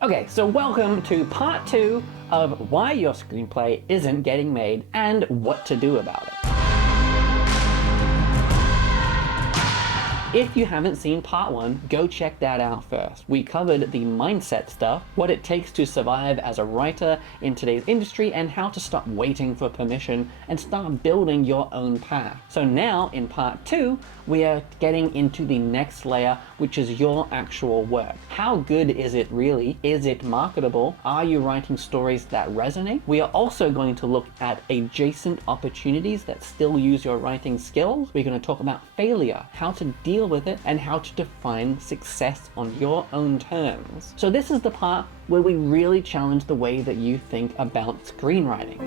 Okay, so welcome to part 2 of why your screenplay isn't getting made and what to do about it. If you haven't seen part 1, go check that out first. We covered the mindset stuff, what it takes to survive as a writer in today's industry, and how to stop waiting for permission and start building your own path. So now, in part 2, we are getting into the next layer, which is your actual work. How good is it really? Is it marketable? Are you writing stories that resonate? We are also going to look at adjacent opportunities that still use your writing skills. We're going to talk about failure, how to deal with it, and how to define success on your own terms. So this is the part where we really challenge the way that you think about screenwriting.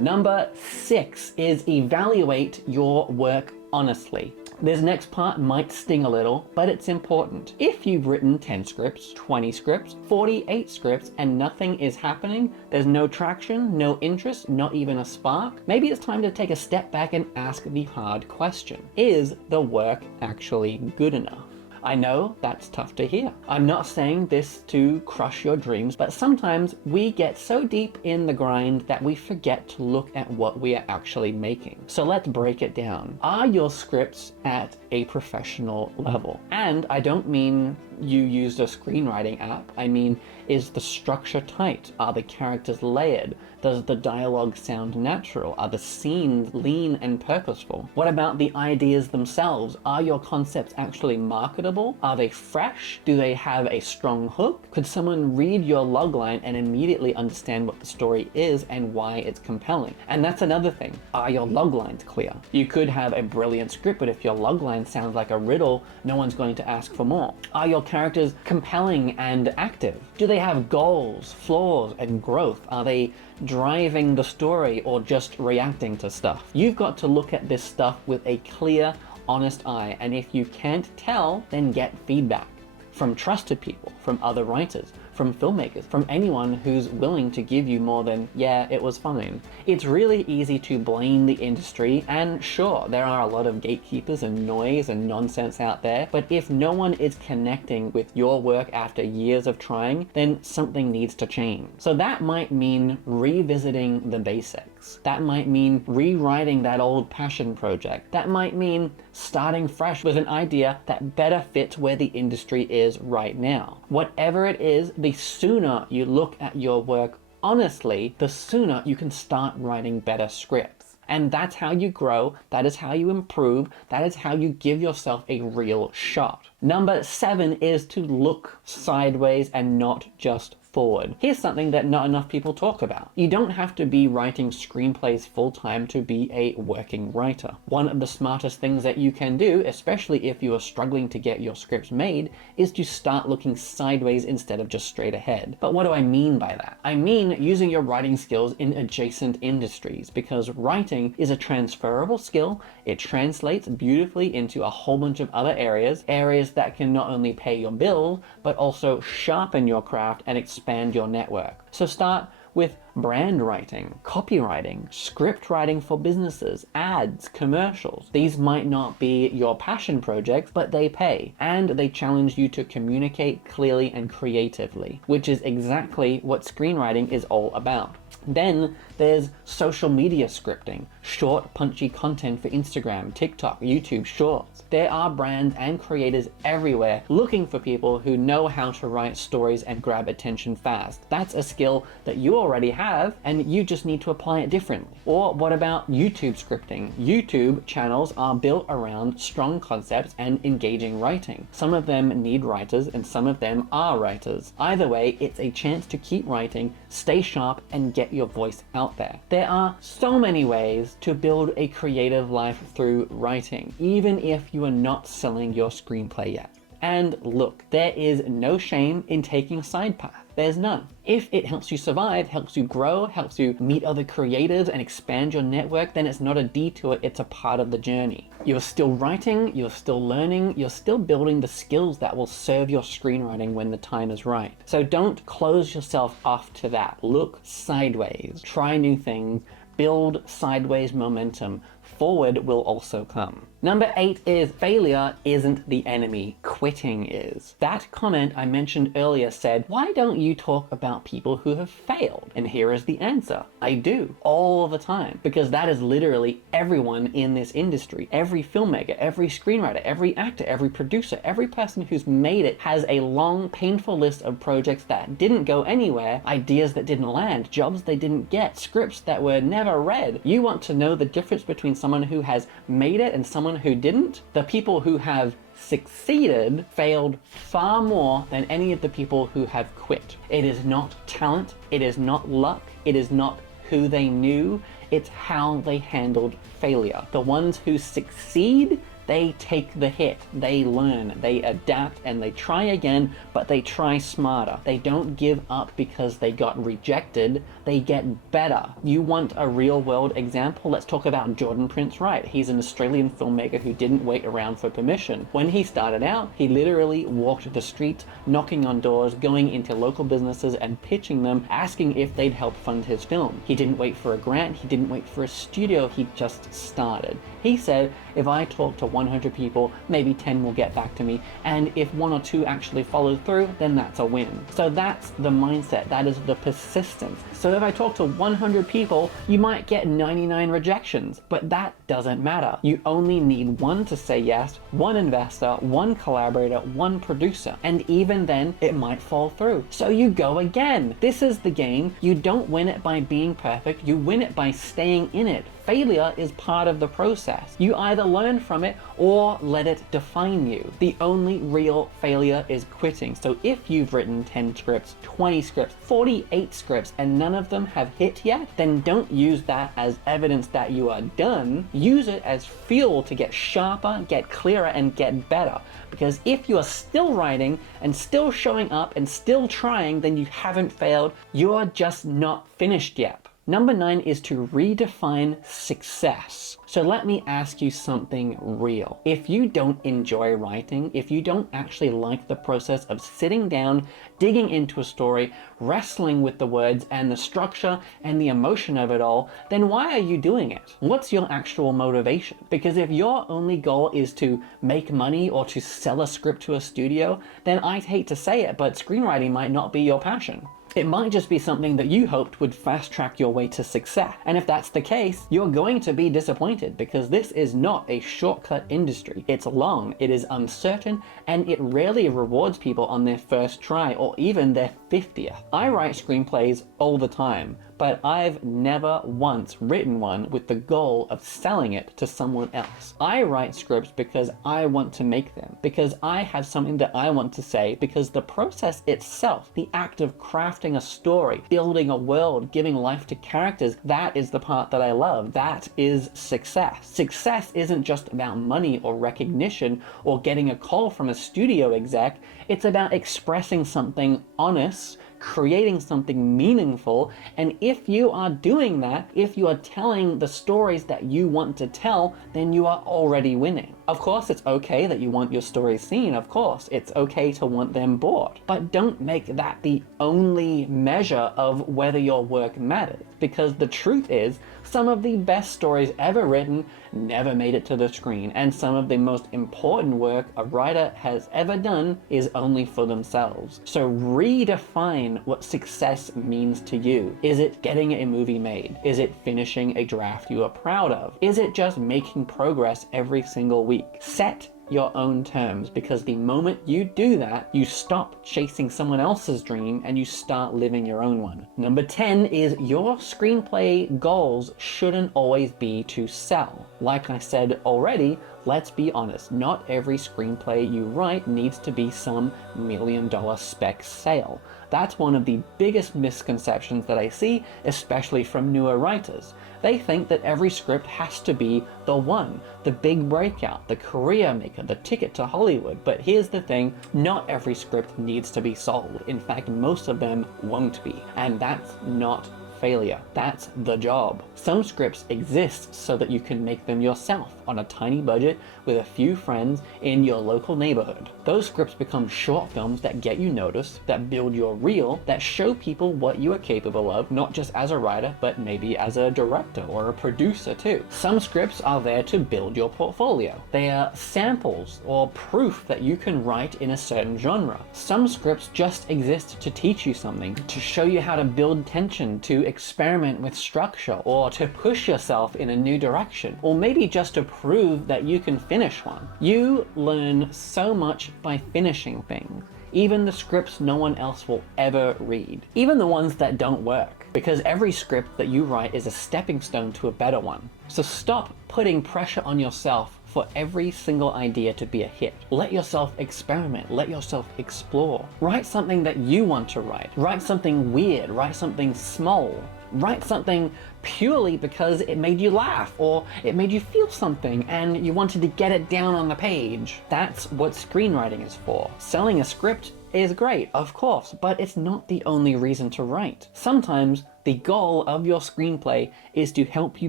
Number 6 is evaluate your work honestly. This next part might sting a little, but it's important. If you've written 10 scripts, 20 scripts, 48 scripts, and nothing is happening, there's no traction, no interest, not even a spark, maybe it's time to take a step back and ask the hard question. Is the work actually good enough? I know that's tough to hear. I'm not saying this to crush your dreams, but sometimes we get so deep in the grind that we forget to look at what we are actually making. So let's break it down. Are your scripts at a professional level? And I don't mean you used a screenwriting app. I mean, is the structure tight? Are the characters layered? Does the dialogue sound natural? Are the scenes lean and purposeful? What about the ideas themselves? Are your concepts actually marketable? Are they fresh? Do they have a strong hook? Could someone read your logline and immediately understand what the story is and why it's compelling? And that's another thing. Are your loglines clear? You could have a brilliant script, but if your logline sounds like a riddle, no one's going to ask for more. Are your characters compelling and active? Do they have goals, flaws, and growth? Are they driving the story or just reacting to stuff? You've got to look at this stuff with a clear, honest eye, and if you can't tell, then get feedback from trusted people, from other writers, from filmmakers, from anyone who's willing to give you more than, yeah, it was fine. It's really easy to blame the industry, and sure, there are a lot of gatekeepers and noise and nonsense out there, but if no one is connecting with your work after years of trying, then something needs to change. So that might mean revisiting the basics. That might mean rewriting that old passion project. That might mean starting fresh with an idea that better fits where the industry is right now. Whatever it is, the sooner you look at your work honestly, the sooner you can start writing better scripts. And that's how you grow, that is how you improve, that is how you give yourself a real shot. Number 7 is to look sideways and not just forward. Here's something that not enough people talk about. You don't have to be writing screenplays full-time to be a working writer. One of the smartest things that you can do, especially if you are struggling to get your scripts made, is to start looking sideways instead of just straight ahead. But what do I mean by that? I mean using your writing skills in adjacent industries, because writing is a transferable skill. It translates beautifully into a whole bunch of other areas that can not only pay your bills, but also sharpen your craft and expand your network. So start with brand writing, copywriting, script writing for businesses, ads, commercials. These might not be your passion projects, but they pay, and they challenge you to communicate clearly and creatively, which is exactly what screenwriting is all about. Then there's social media scripting, short, punchy content for Instagram, TikTok, YouTube Shorts. There are brands and creators everywhere looking for people who know how to write stories and grab attention fast. That's a skill that you already have, and you just need to apply it differently. Or what about YouTube scripting? YouTube channels are built around strong concepts and engaging writing. Some of them need writers and some of them are writers. Either way, it's a chance to keep writing, stay sharp, and get your voice out there. There are so many ways to build a creative life through writing, even if you are not selling your screenplay yet. And look, there is no shame in taking a side path. There's none. If it helps you survive, helps you grow, helps you meet other creators and expand your network, then it's not a detour, it's a part of the journey. You're still writing, you're still learning, you're still building the skills that will serve your screenwriting when the time is right. So don't close yourself off to that. Look sideways, try new things, build sideways momentum. Forward will also come. Number 8 is failure isn't the enemy, quitting is. That comment I mentioned earlier said, why don't you talk about people who have failed? And here is the answer. I do, all the time, because that is literally everyone in this industry. Every filmmaker, every screenwriter, every actor, every producer, every person who's made it has a long, painful list of projects that didn't go anywhere, ideas that didn't land, jobs they didn't get, scripts that were never read. You want to know the difference between someone who has made it and someone who didn't? The people who have succeeded failed far more than any of the people who have quit. It is not talent, it is not luck, it is not who they knew, it's how they handled failure. The ones who succeed, they take the hit, they learn, they adapt, and they try again, but they try smarter. They don't give up because they got rejected, they get better. You want a real world example? Let's talk about Jordan Prince Wright. He's an Australian filmmaker who didn't wait around for permission. When he started out, he literally walked the streets, knocking on doors, going into local businesses and pitching them, asking if they'd help fund his film. He didn't wait for a grant, he didn't wait for a studio, he just started. He said, if I talk to 100 people, maybe 10 will get back to me, and if 1 or 2 actually follow through, then that's a win. So that's the mindset, that is the persistence. So if I talk to 100 people, you might get 99 rejections, but that doesn't matter. You only need 1 to say yes, 1 investor, 1 collaborator, 1 producer, and even then, it might fall through. So you go again. This is the game. You don't win it by being perfect, you win it by staying in it. Failure is part of the process. You either learn from it or let it define you. The only real failure is quitting. So if you've written 10 scripts, 20 scripts, 48 scripts, and none of them have hit yet, then don't use that as evidence that you are done. Use it as fuel to get sharper, get clearer, and get better. Because if you are still writing and still showing up and still trying, then you haven't failed. You're just not finished yet. Number 9 is to redefine success. So let me ask you something real. If you don't enjoy writing, if you don't actually like the process of sitting down, digging into a story, wrestling with the words and the structure and the emotion of it all, then why are you doing it? What's your actual motivation? Because if your only goal is to make money or to sell a script to a studio, then I'd hate to say it, but screenwriting might not be your passion. It might just be something that you hoped would fast track your way to success. And if that's the case, you're going to be disappointed because this is not a shortcut industry. It's long, it is uncertain, and it rarely rewards people on their first try or even their 50th. I write screenplays all the time, but I've never once written one with the goal of selling it to someone else. I write scripts because I want to make them, because I have something that I want to say, because the process itself, the act of crafting a story, building a world, giving life to characters, that is the part that I love. That is success. Success isn't just about money or recognition or getting a call from a studio exec. It's about expressing something honest, creating something meaningful, and if you are doing that, if you are telling the stories that you want to tell, then you are already winning. Of course, it's okay that you want your stories seen, of course, it's okay to want them bought, but don't make that the only measure of whether your work matters, because the truth is, some of the best stories ever written never made it to the screen, and some of the most important work a writer has ever done is only for themselves. So redefine what success means to you. Is it getting a movie made? Is it finishing a draft you are proud of? Is it just making progress every single week? Set your own terms, because the moment you do that, you stop chasing someone else's dream and you start living your own one. Number 10 is your screenplay goals shouldn't always be to sell. Like I said already, let's be honest, not every screenplay you write needs to be some $1 million spec sale. That's one of the biggest misconceptions that I see, especially from newer writers. They think that every script has to be the one, the big breakout, the career maker, the ticket to Hollywood. But here's the thing, not every script needs to be sold. In fact, most of them won't be. And that's not failure. That's the job. Some scripts exist so that you can make them yourself. on a tiny budget with a few friends in your local neighborhood. Those scripts become short films that get you noticed, that build your reel, that show people what you are capable of, not just as a writer, but maybe as a director or a producer too. Some scripts are there to build your portfolio. They are samples or proof that you can write in a certain genre. Some scripts just exist to teach you something, to show you how to build tension, to experiment with structure, or to push yourself in a new direction, or maybe just to prove that you can finish one. You learn so much by finishing things. Even the scripts no one else will ever read. Even the ones that don't work. Because every script that you write is a stepping stone to a better one. So stop putting pressure on yourself for every single idea to be a hit. Let yourself experiment, let yourself explore. Write something that you want to write. Write something weird, write something small. Write something purely because it made you laugh or it made you feel something and you wanted to get it down on the page. That's what screenwriting is for. Selling a script is great, of course, but it's not the only reason to write. Sometimes the goal of your screenplay is to help you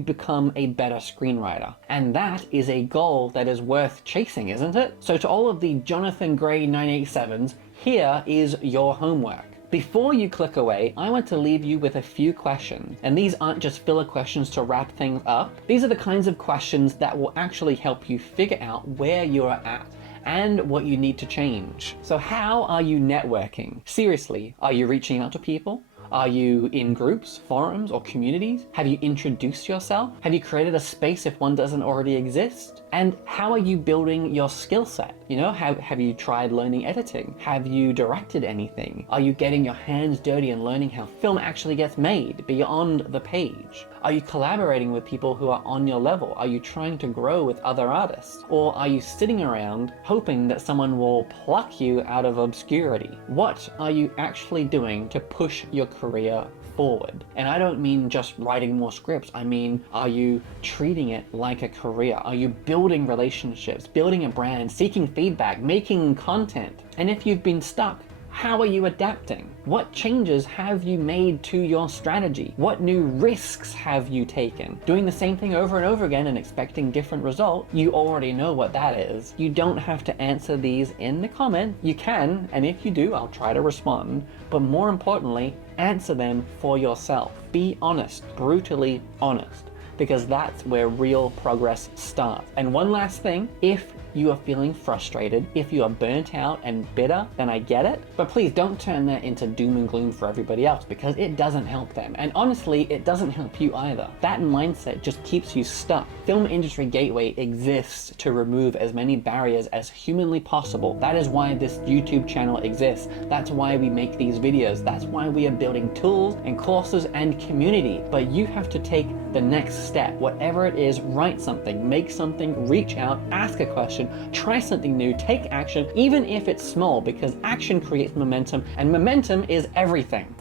become a better screenwriter. And that is a goal that is worth chasing, isn't it? So to all of the Jonathan Gray 987s, here is your homework. Before you click away, I want to leave you with a few questions. And these aren't just filler questions to wrap things up. These are the kinds of questions that will actually help you figure out where you're at and what you need to change. So how are you networking? Seriously, are you reaching out to people? Are you in groups, forums, or communities? Have you introduced yourself? Have you created a space if one doesn't already exist? And how are you building your skill set? You know, have you tried learning editing? Have you directed anything? Are you getting your hands dirty and learning how film actually gets made beyond the page? Are you collaborating with people who are on your level? Are you trying to grow with other artists? Or are you sitting around hoping that someone will pluck you out of obscurity? What are you actually doing to push your career forward? And I don't mean just writing more scripts. I mean, are you treating it like a career? Are you building relationships, building a brand, seeking feedback, making content? And if you've been stuck, how are you adapting? What changes have you made to your strategy? What new risks have you taken? Doing the same thing over and over again and expecting different results? You already know what that is. You don't have to answer these in the comment. You can, and if you do, I'll try to respond. But more importantly, answer them for yourself. Be honest, brutally honest, because that's where real progress starts. And one last thing, if you are feeling frustrated, if you are burnt out and bitter, then I get it. But please don't turn that into doom and gloom for everybody else, because it doesn't help them. And honestly, it doesn't help you either. That mindset just keeps you stuck. Film Industry Gateway exists to remove as many barriers as humanly possible. That is why this YouTube channel exists. That's why we make these videos. That's why we are building tools and courses and community. But you have to take the next step. Whatever it is, write something, make something, reach out, ask a question, try something new, take action, even if it's small, because action creates momentum, and momentum is everything.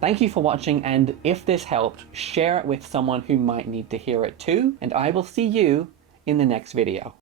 Thank you for watching, and if this helped, share it with someone who might need to hear it too, and I will see you in the next video.